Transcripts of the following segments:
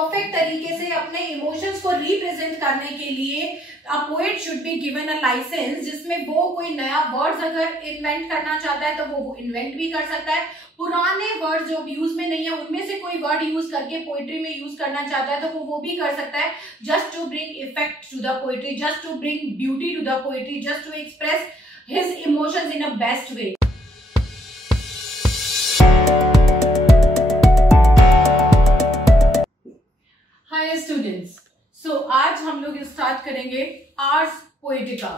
Perfect तरीके से अपने इमोशंस को रिप्रेजेंट करने के लिए a poet should be given a licence, जिसमें वो कोई नया वर्ड्स अगर इन्वेंट करना चाहता है तो वो इन्वेंट भी कर सकता है। पुराने वर्ड जो यूज में नहीं है उनमें से कोई वर्ड यूज करके पोइट्री में यूज करना चाहता है तो वो भी कर सकता है, just to bring effect to the poetry, just to bring beauty to the poetry, just to express his emotions in a best way. Hi students, so आज हम लोग स्टार्ट करेंगे Ars Poetica.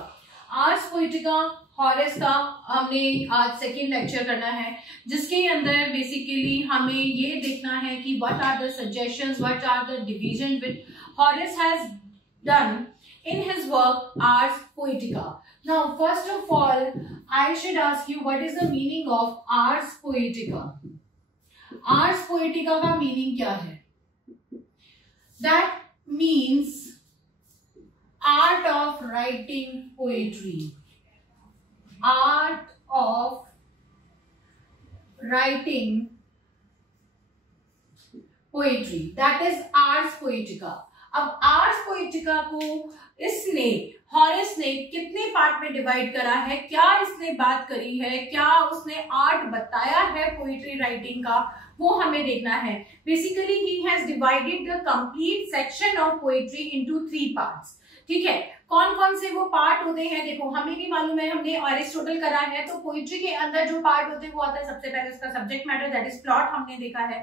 Ars Poetica Horace का हमने आज second lecture करना है, जिसके अंदर बेसिकली हमें ये देखना है कि what are the suggestions, what are the division which Horace has done in his work Ars Poetica. Now first of all I should ask you what is the meaning of Ars Poetica. Ars Poetica का meaning क्या है? That means art of writing poetry. Art of writing poetry. That is Ars Poetica. अब hours poetica को इसने Horace ने कितने part में divide करा है, क्या इसने बात करी है, क्या उसने आर्ट बताया है पोएट्री राइटिंग का, वो हमें देखना है। Basically he has divided the complete section of poetry into 3 parts. ठीक है, कौन कौन से वो पार्ट होते हैं देखो, हमें भी मालूम है, हमने अरिस्टोटल करा है, तो पोइट्री के अंदर जो पार्ट होते हैं वो आता है सबसे पहले उसका subject matter, that is plot हमने देखा है,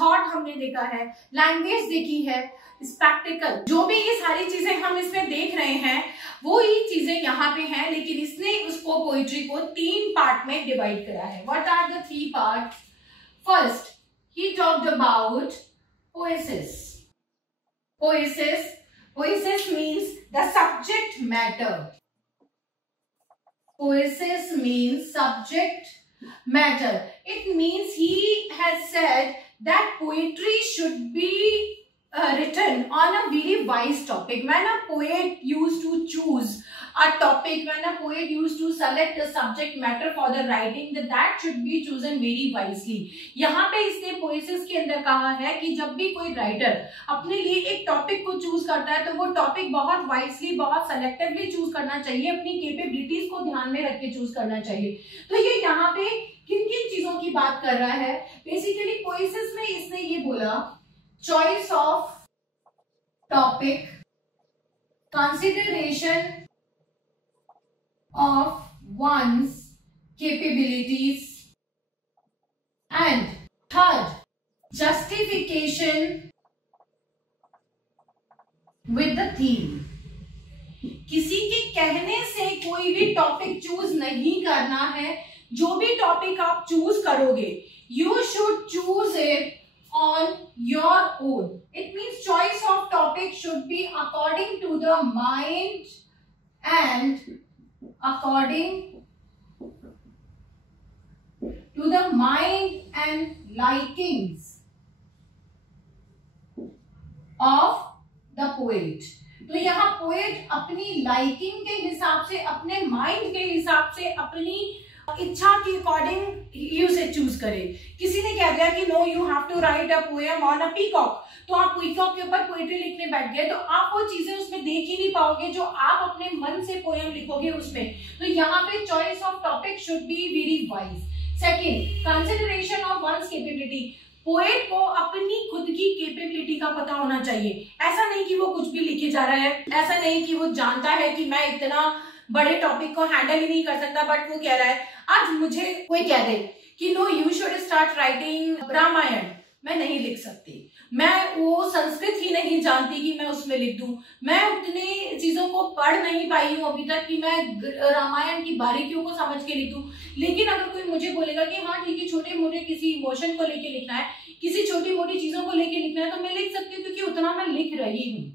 थॉट हमने देखा है, लैंग्वेज देखी है, स्पेक्टिकल, जो भी ये सारी चीजें हम इसमें देख रहे हैं वो ही चीजें यहाँ पे हैं, लेकिन इसने उसको पोइट्री को 3 पार्ट में डिवाइड करा है। What are the 3 part? First he talked about poesis. Poesis means the subject matter. Poesis means subject matter. It means he has said that poetry should be written on a very wise topic. When a poet used to choose a topic, when a poet used to select a subject matter for the writing, that should be chosen very wisely. यहाँ पे इसने पोएसिस के अंदर कहा है कि जब भी कोई राइटर अपने लिए एक टॉपिक को चूज करता है तो वो टॉपिक बहुत वाइसली, बहुत सेलेक्टिवली चूज करना चाहिए, अपनी कैपेबिलिटीज को ध्यान में रख के चूज करना चाहिए। तो ये यहाँ पे किन किन चीजों की बात कर रहा है? बेसिकली पोएसिस में इसने ये बोला, choice of topic, consideration of one's capabilities, and third, justification with the theme. किसी के कहने से कोई भी टॉपिक चूज नहीं करना है, जो भी टॉपिक आप चूज करोगे you should choose it on your own. It means choice of topic should be according to the mind and according to the mind and likings of the poet. तो यहाँ poet अपनी liking के हिसाब से, अपने mind के हिसाब से, अपनी इच्छा के अकॉर्डिंग ही उसे चूज करे। किसी ने कह दिया कि no you have to write a poem on a peacock, तो आप पीकॉक के ऊपर पोएट्री लिखने बैठ गए तो आप वो चीजें उसमें देख ही नहीं पाओगे जो आप अपने मन से पोएम लिखोगे उसमें। तो यहाँ पे choice of topic should be very wise. Second, consideration of one's capability. Poet को अपनी खुद की कैपेबिलिटी का पता होना चाहिए। ऐसा नहीं कि वो कुछ भी लिखे जा रहा है, ऐसा नहीं कि वो जानता है कि मैं इतना बड़े टॉपिक को हैंडल ही नहीं कर सकता, बट वो कह रहा है, आज मुझे कोई कह दे कि no you should start writing Ramayana, मैं नहीं लिख सकती, मैं वो संस्कृत ही नहीं जानती कि मैं उसमें लिख दूं, मैं उतनी चीजों को पढ़ नहीं पाई हूं अभी तक कि मैं रामायण की बारीकियों को समझ के लिख दूं। लेकिन अगर कोई मुझे बोलेगा कि हाँ ठीक है, छोटे मोटे किसी इमोशन को लेके लिखना है, किसी छोटी मोटी चीजों को लेके लिखना है, तो मैं लिख सकती हूँ क्योंकि उतना मैं लिख रही हूँ।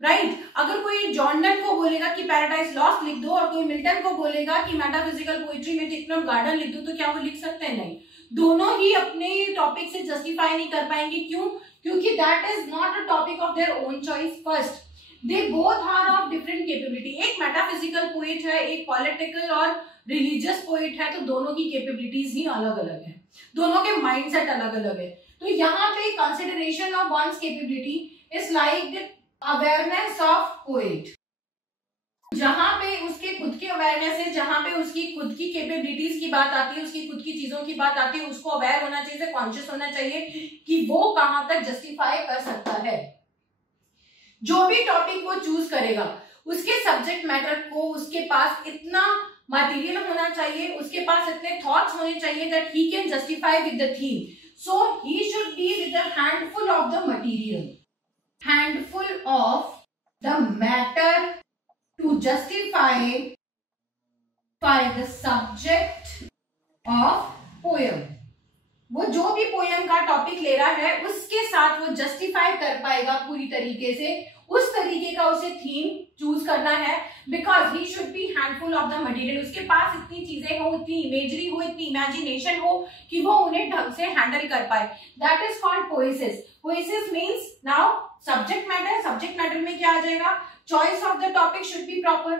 राइट अगर कोई जॉन डन को बोलेगा कि पैराडाइज लॉस्ट लिख दो और कोई मिल्टन को बोलेगा कि मेटाफिजिकल पोइट्री में टिकनम गार्डन लिख दो, तो क्या वो लिख सकते हैं? नहीं, दोनों ही अपने टॉपिक से जस्टिफाई नहीं कर पाएंगे। क्यों? क्योंकि that is not a topic of their own choice. First, they both are of different capability. एक मेटाफिजिकल पोएट है, एक पॉलिटिकल और रिलीजियस पोएट है, तो दोनों की कैपेबिलिटीज ही अलग अलग है, दोनों के माइंडसेट अलग अलग है। तो यहाँ पे consideration of one's capability is like the awareness of poet, जहां पे उसके खुद की अवेयरनेस है, जहां पे उसकी खुद की कैपेबिलिटीज की बात आती है, उसकी खुद की चीजों की बात आती है, उसको अवेयर होना चाहिए, कॉन्शियस होना चाहिए कि वो कहां तक जस्टिफाई कर सकता है। जो भी टॉपिक वो चूज करेगा उसके सब्जेक्ट मैटर को उसके पास इतना मटेरियल होना चाहिए, उसके पास इतने थॉट्स होने चाहिए that he can justify with the theme. So he should be with a handful of the material, handful of the matter to justify the subject of poem। वो जो भी पोएम का टॉपिक ले रहा है उसके साथ वो जस्टिफाई कर पाएगा पूरी तरीके से, उस तरीके का उसे थीम चूज करना है, because he should B handful of the material. उसके पास इतनी चीजें हो, इतनी इमेजरी हो, इतनी इमेजिनेशन हो कि वो उन्हें ढंग से हैंडल कर पाए। That is called poesis. Poesis means now subject matter. Subject matter में क्या आ जाएगा? Choice of the topic should be proper.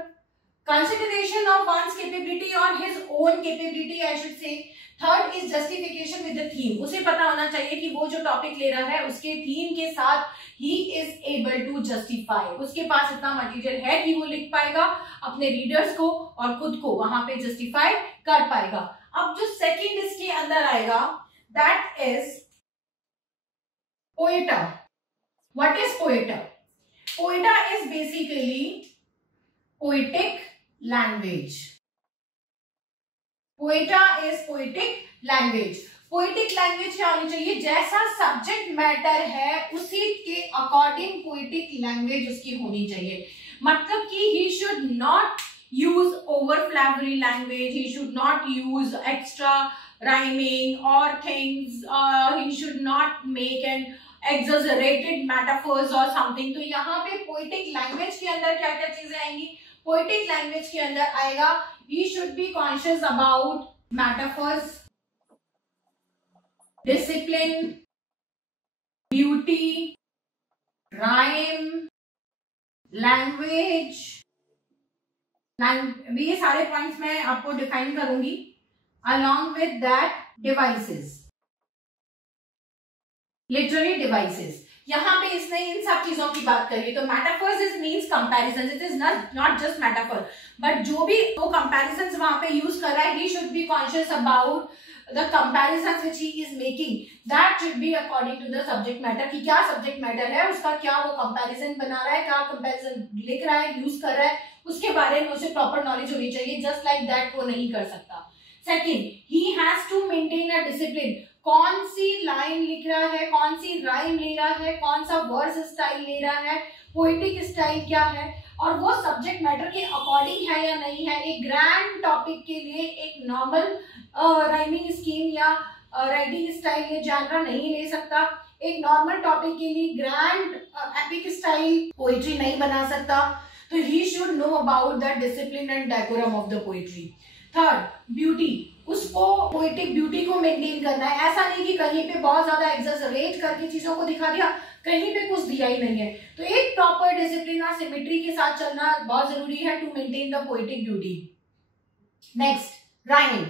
Consideration of one's capability or his own capability, I should say. Third is justification with the theme. उसे पता होना चाहिए कि वो जो टॉपिक ले रहा है उसके थीम के साथ he is able to justify. उसके पास इतना मटेरियल है कि वो लिख पाएगा, अपने रीडर्स को और खुद को वहां पे जस्टिफाई कर पाएगा। अब जो सेकंड इसके अंदर आएगा that is poeta. What is poeta? Poeta is basically poetic language. Poeta is poetic language. Poetic language क्या होनी चाहिए? जैसा सब्जेक्ट मैटर है उसी के अकॉर्डिंग poetic language उसकी होनी चाहिए। मतलब कि he should not use over flowery language, he should not use extra rhyming or things, he should not make an exaggerated metaphors or something। तो यहाँ पे poetic language के अंदर क्या क्या चीजें आएंगी? poetic language के अंदर आएगा he should be conscious about metaphors, discipline, beauty, rhyme, language। ये सारे पॉइंट्स मैं आपको डिफाइन करूंगी। along with that devices, literary devices. यहाँ पे इसने इन सब चीजों की बात करी। तो metaphors is means comparison, it is not just metaphor, but जो भी वो कंपैरिजंस वहां पे यूज कर रहा है he should be conscious about the comparisons which he is making, that should be according to the subject matter, कि क्या सब्जेक्ट मैटर है उसका, क्या वो कंपैरिजन बना रहा है, क्या कंपैरिजन लिख रहा है, यूज कर रहा है, उसके बारे में उसे प्रॉपर नॉलेज होनी चाहिए। जस्ट लाइक दैट वो नहीं कर सकता। Second, he has to maintain a discipline. कौन सी लाइन लिख रहा है, कौन सी राइम ले रहा है, कौन सा वर्स स्टाइल ले रहा है, पोएटिक स्टाइल क्या है, और वो सब्जेक्ट मैटर के अकॉर्डिंग है या नहीं है। एक ग्रैंड टॉपिक के लिए एक नॉर्मल राइमिंग स्कीम या राइटिंग स्टाइल या जॉनरा नहीं ले सकता। एक नॉर्मल टॉपिक के लिए ग्रैंड एपिक स्टाइल पोएट्री नहीं बना सकता। तो he should know about the discipline and decorum of the poetry. Third, beauty. उसको पोएटिक ब्यूटी को मेंटेन करना है। ऐसा नहीं कि कहीं पे बहुत ज्यादा एक्सैजरेट करके चीजों को दिखा दिया, कहीं पे कुछ दिया ही नहीं है। तो एक प्रॉपर डिसिप्लिन और सिमेट्री के साथ चलना बहुत जरूरी है to maintain the poetic beauty. Next, rhyme.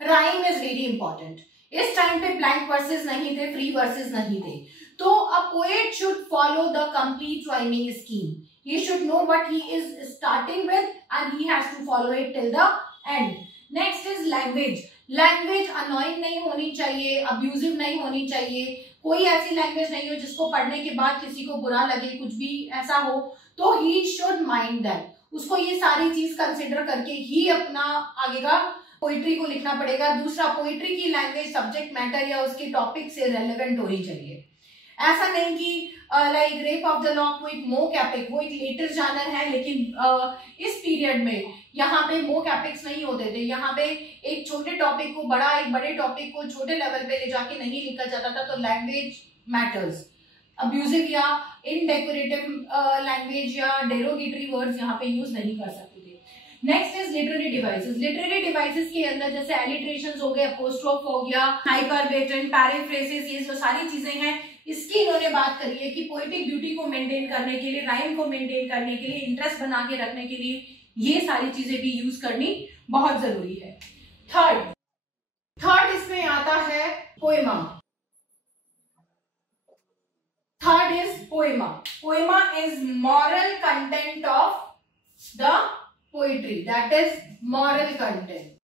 Rhyme is very important. इस टाइम पे ब्लैंक वर्सेस नहीं थे, फ्री वर्सेस नहीं थे, तो a poet should follow the complete rhyming scheme. he should know what he is starting with and he has to follow it till the end. Next is language. Language annoying नहीं होनी चाहिए, abusive नहीं होनी चाहिए। कोई ऐसी language नहीं हो जिसको पढ़ने के बाद किसी को बुरा लगे, कुछ भी ऐसा हो, तो ही शुड माइंड दैट। उसको ये सारी चीज कंसिडर करके ही अपना आगे का पोइट्री को लिखना पड़ेगा। दूसरा, पोइट्री की लैंग्वेज सब्जेक्ट मैटर या उसके टॉपिक से रेलेवेंट होनी चाहिए। ऐसा नहीं कि like rape of the lock वो एक मोक एपिक, वो एक लेटर जानर है, लेकिन इस पीरियड में यहाँ पे मोक एपिक्स नहीं होते थे। यहाँ पे एक छोटे टॉपिक को एक बड़े टॉपिक को छोटे लेवल पे ले जाके नहीं लिखा जाता था। तो लैंग्वेज मैटर्स। अब्यूजिव या इनडेकोरेटिव लैंग्वेज या डेरोगेटरी वर्ड्स यहाँ पे यूज नहीं कर सकते थे। Next is literary devices. Literary devices के अंदर जैसे एलिट्रेशंस हो गए, अपोस्ट्रोफ हो गया, हाइपरबेटन, पैराफ्रेसिस, ये जो सारी चीजें हैं, इसकी इन्होंने बात करी है कि पोएटिक ब्यूटी को मेंटेन करने के लिए, राइम को मेंटेन करने के लिए, इंटरेस्ट बना के रखने के लिए ये सारी चीजें भी यूज करनी बहुत जरूरी है। थर्ड इसमें आता है पोएमा। Third is poema. Poema is moral content of the poetry. That is moral content.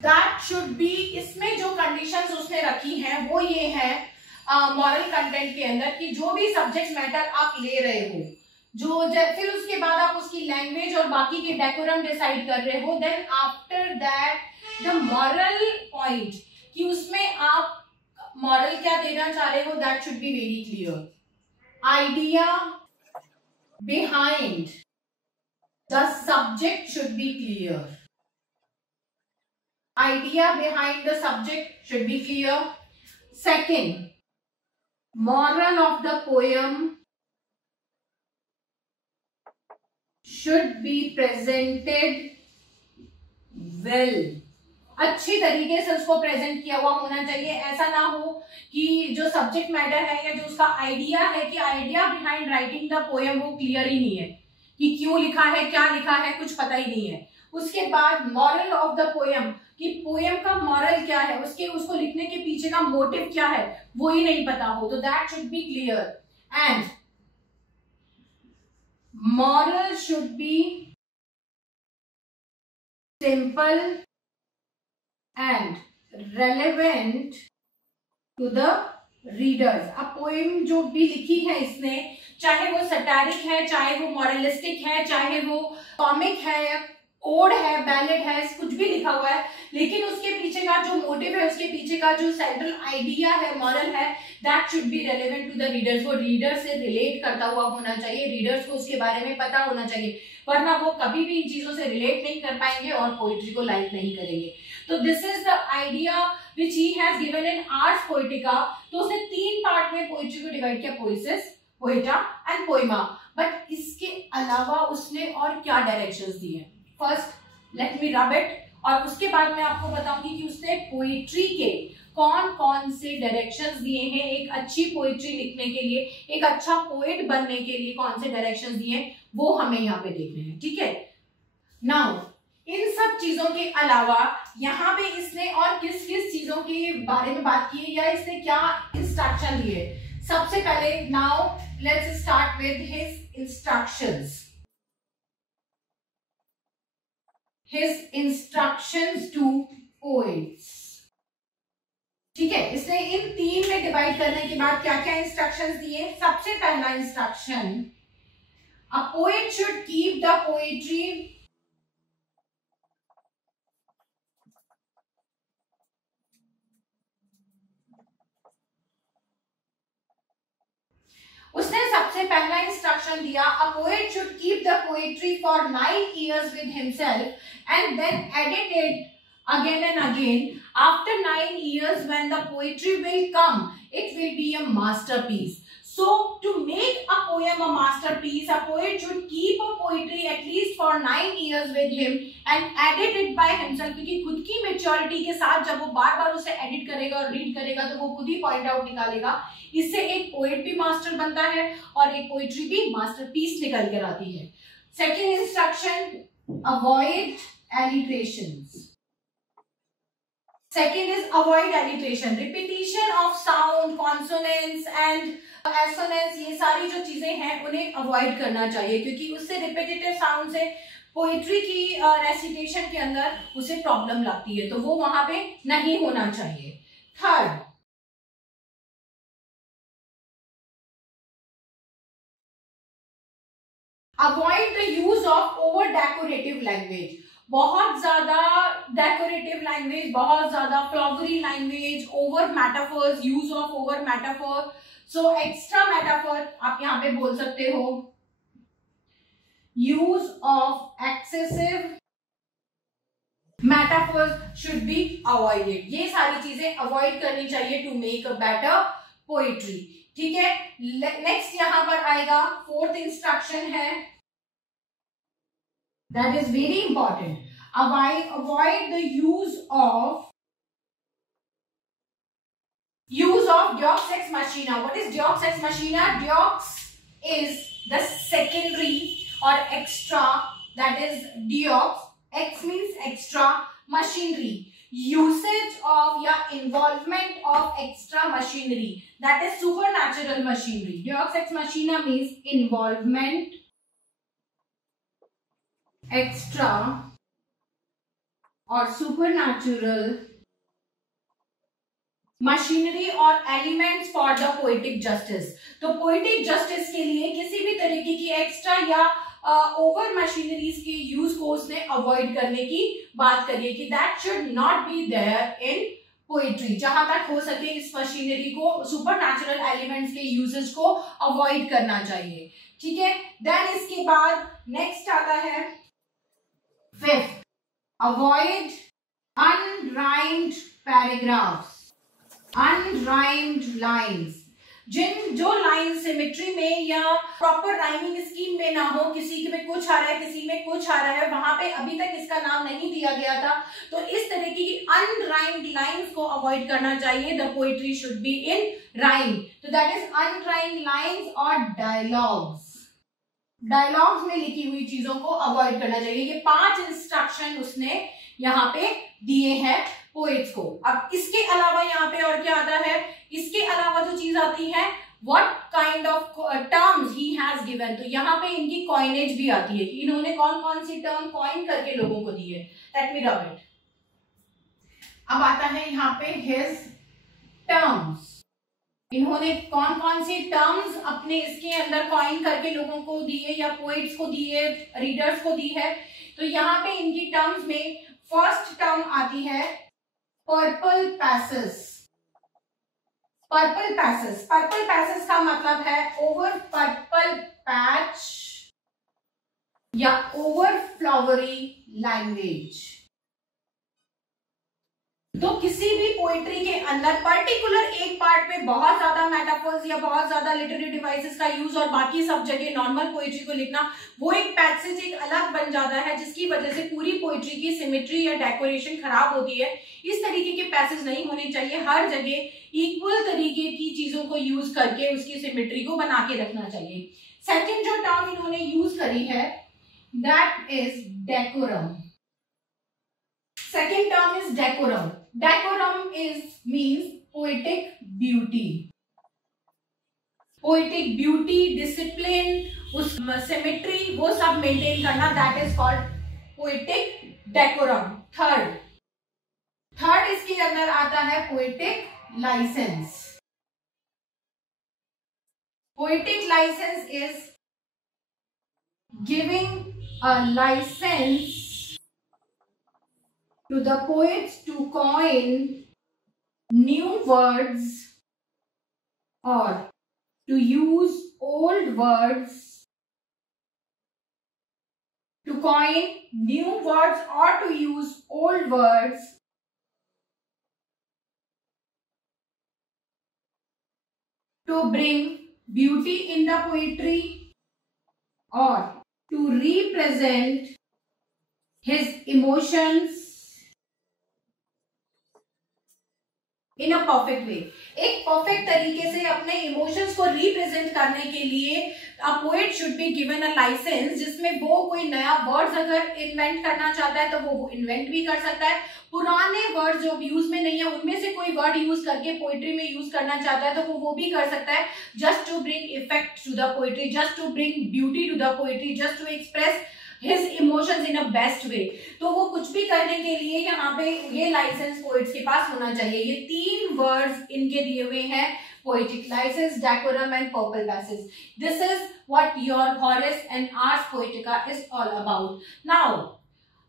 That should be, इसमें जो conditions उसने रखी हैं वो ये है moral content के अंदर कि जो भी subject matter आप ले रहे हो, फिर उसके बाद आप उसकी लैंग्वेज और बाकी के डेकोरम डिसाइड कर रहे हो, then after that the moral point कि उसमें आप मॉरल क्या देना चाह रहे हो, that should be very clear. Idea behind the subject should be clear. Idea behind the subject should be clear. Second, moral of the poem should be presented well. अच्छी तरीके से उसको प्रेजेंट किया हुआ होना चाहिए. ऐसा ना हो कि जो सब्जेक्ट मैटर है या जो उसका आइडिया है, कि idea behind writing the poem वो क्लियर ही नहीं है कि क्यों लिखा है, क्या लिखा है, कुछ पता ही नहीं है. उसके बाद मॉरल ऑफ द पोएम, कि पोएम का मॉरल क्या है, उसको लिखने के पीछे का मोटिव क्या है वो ही नहीं पता हो, तो that should be clear. And moral should be simple and relevant to the readers. अब पोएम जो भी लिखी है इसने, चाहे वो सटारिक है, चाहे वो मॉरलिस्टिक है, चाहे वो कॉमिक है, ओड है, बैलेड है, कुछ भी लिखा हुआ है, लेकिन उसके पीछे का जो मोटिव है, उसके पीछे का जो सेंट्रल आइडिया है, मॉरल है, that should be relevant to the readers. वो रीडर से रिलेट करता हुआ होना चाहिए, रीडर्स को उसके बारे में पता होना चाहिए, वरना वो कभी भी इन चीजों से रिलेट नहीं कर पाएंगे और पोइट्री को लाइक नहीं करेंगे. तो this is the idea which he has given in Ars Poetica. तो उसने 3 पार्ट में पोइट्री को डिवाइड किया, पोएसिस, पोएटा एंड पोएमा. बट इसके अलावा उसने और क्या डायरेक्शंस दिए. First let me rub it, और उसके बाद मैं आपको बताऊंगी कि उसने पोइट्री के कौन कौन से डायरेक्शंस दिए हैं. एक अच्छी पोइट्री लिखने के लिए, एक अच्छा पोएट बनने के लिए कौन से डायरेक्शंस दिए हैं वो हमें यहाँ पे देखने हैं. ठीक है. नाउ इन सब चीजों के अलावा यहाँ पे इसने और किस किस चीजों के बारे में बात की है या इसने क्या इंस्ट्रक्शन दिए. सबसे पहले now let's start with his instructions. His instructions to poets. ठीक है, इसने इन 3 में डिवाइड करने के बाद क्या क्या इंस्ट्रक्शंस दिए. सबसे पहला instruction, a poet should keep the poetry उसने सबसे पहला इंस्ट्रक्शन दिया, a poet should keep the poetry for 9 years with himself and then edit it again and again. After 9 years, when the poetry will come, it will be a masterpiece. So to make a poem a masterpiece, a poet should keep a poetry at least for 9 years with him and edit it by himself. क्योंकि खुद की maturity के साथ जब वो बार बार उसे edit करेगा और रीड करेगा तो वो खुद ही पॉइंट आउट निकालेगा. इससे एक पोएट भी मास्टर बनता है और एक पोइट्री भी मास्टरपीस निकल कर आती है. Second instruction, avoid alliterations. Second is avoid alliteration. Repetition of sound, consonants and assonance, ये सारी जो चीजें हैं उन्हें अवॉइड करना चाहिए क्योंकि उससे रिपीटेटिव साउंड से पोइट्री की रेसिटेशन के अंदर उसे प्रॉब्लम लगती है, तो वो वहां पे नहीं होना चाहिए. Third, avoid the use of over decorative language. बहुत ज्यादा डेकोरेटिव लैंग्वेज, बहुत ज्यादा flowery language, over metaphors, use of over metaphor. So extra metaphor आप यहां पे बोल सकते हो. Use of excessive metaphors should be avoided. ये सारी चीजें अवॉइड करनी चाहिए to make a better poetry. ठीक है. नेक्स्ट यहां पर आएगा, फोर्थ इंस्ट्रक्शन है, that is very important. Avoid the use of Deus ex machina. What is Deus ex machina? Deus is the secondary or extra, that is Deus. Ex means extra, machinery. usage of या involvement of extra machinery, that is supernatural machinery. Deus ex machina means involvement extra or supernatural machinery और elements for the poetic justice. तो poetic justice के लिए किसी भी तरीके की extra या ओवर मशीनरीज के यूज को उसने अवॉइड करने की बात करी है कि that should not be there in poetry. जहां तक हो सके इस मशीनरी को, सुपरनैचुरल एलिमेंट्स के यूजेस को अवॉइड करना चाहिए। ठीक है, देन इसके बाद नेक्स्ट आता है fifth, avoid unrhymed paragraphs, unrhymed lines. जो लाइन सिमेट्री में या प्रॉपर राइमिंग स्कीम में ना हो, किसी में कुछ आ रहा है किसी में कुछ आ रहा है, वहां पे अभी तक इसका नाम नहीं दिया गया था, तो इस तरीके की अनराइम्ड लाइन्स को अवॉइड करना चाहिए। The poetry should be in rhyme, तो दैट इज अनराइम्ड लाइन्स और डायलॉग्स। डायलॉग्स में लिखी हुई चीजों को अवॉइड करना चाहिए। ये 5 इंस्ट्रक्शन उसने यहाँ पे दिए हैं पोएट्स को। अब इसके अलावा यहाँ पे और क्या आता है, इसके अलावा जो चीज आती है, what kind of terms he has given, तो यहाँ पे इनकी कॉइनेज भी आती है कि इन्होंने कौन कौन सी टर्म कॉइन करके लोगों को दी है। Let me rub it. अब आता है यहाँ पे हिज टर्म्स, इन्होंने कौन कौन सी टर्म्स अपने इसके अंदर कॉइन करके लोगों को दी है या पोएट्स को दी है, रीडर्स को दी है। तो यहाँ पे इनकी टर्म्स में फर्स्ट टर्म आती है पर्पल पैसेस। पर्पल पैसेस, पर्पल पैसेस का मतलब है ओवर पर्पल पैच या ओवर फ्लावरी लैंग्वेज। तो किसी भी पोएट्री के अंदर पर्टिकुलर एक पार्ट में बहुत ज्यादा मेटाफर्स या बहुत ज्यादा लिटरेरी डिवाइसेस का यूज और बाकी सब जगह नॉर्मल पोएट्री को लिखना, वो एक पैसेज एक अलग बन जाता है, जिसकी वजह से पूरी पोएट्री की सिमेट्री या डेकोरेशन खराब होती है। इस तरीके के पैसेज नहीं होने चाहिए, हर जगह इक्वल तरीके की चीजों को यूज करके उसकी सिमेट्री को बना के रखना चाहिए। सेकेंड जो टर्म इन्होंने यूज करी है that is decorum. Second term is decorum. Decorum means poetic beauty. Poetic beauty, discipline, उस symmetry वो सब maintain करना, that is called poetic decorum. Third इसके अंदर आता है poetic license. Poetic license is giving a license to the poets to coin new words or to use old words, to coin new words or to use old words to bring beauty in the poetry or to represent his emotions in a perfect way. एक perfect तरीके से अपने emotions को represent करने के लिए a poet should be given a licence, जिसमें वो कोई नया वर्ड्स अगर इन्वेंट करना चाहता है तो वो इन्वेंट भी कर सकता है। पुराने वर्ड्स जो यूज में नहीं है उनमें से कोई वर्ड यूज करके पोएट्री में यूज करना चाहता है तो वो भी कर सकता है, just to bring effect to the poetry, just to bring beauty to the poetry, just to express his emotions in a best way। तो वो कुछ भी करने के लिए यहाँ पे ये लाइसेंस पोएट्स के पास होना चाहिए। ये 3 वर्ड्स इनके दिए हुए हैं, poetic license, decorum and purple passes. This is what your Horace and Ars Poetica is all about. Now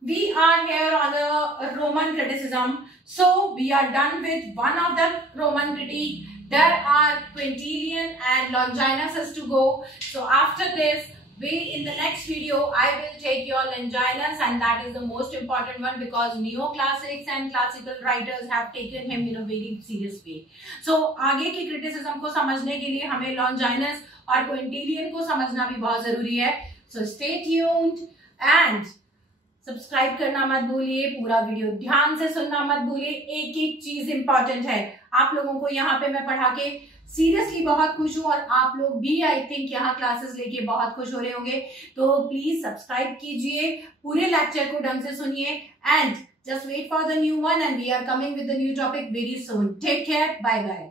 we are here on the Roman criticism, so we are done with one of the Roman critique. There are Quintilian and Longinus has to go. So after this, in the next video, I will take your Longinus, and that is the most important one because neoclassics and classical writers have taken him in a very serious way. So आगे की criticism को समझने के लिए हमें Longinus और Quintilian को समझना भी बहुत जरूरी है। So stay tuned and subscribe करना मत भूलिए, पूरा वीडियो ध्यान से सुनना मत भूलिए। एक एक चीज इंपॉर्टेंट है। आप लोगों को यहाँ पे मैं पढ़ा के सीरियसली बहुत खुश हूँ और आप लोग भी आई थिंक यहाँ क्लासेस लेके बहुत खुश हो रहे होंगे। तो प्लीज सब्सक्राइब कीजिए, पूरे लेक्चर को ढंग से सुनिए and Just wait for the new one and we are coming with the new topic very soon. Take care. Bye bye.